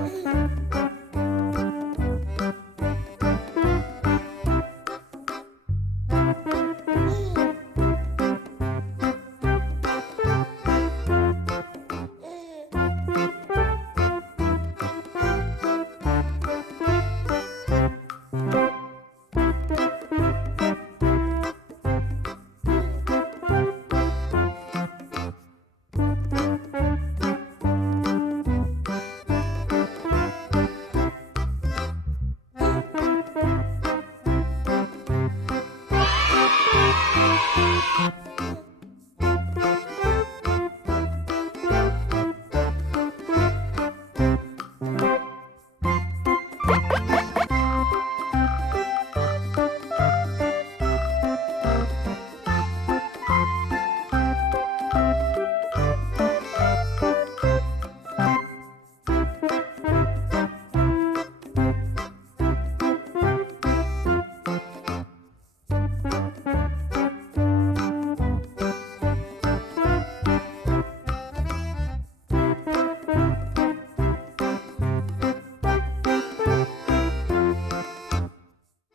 Thank you.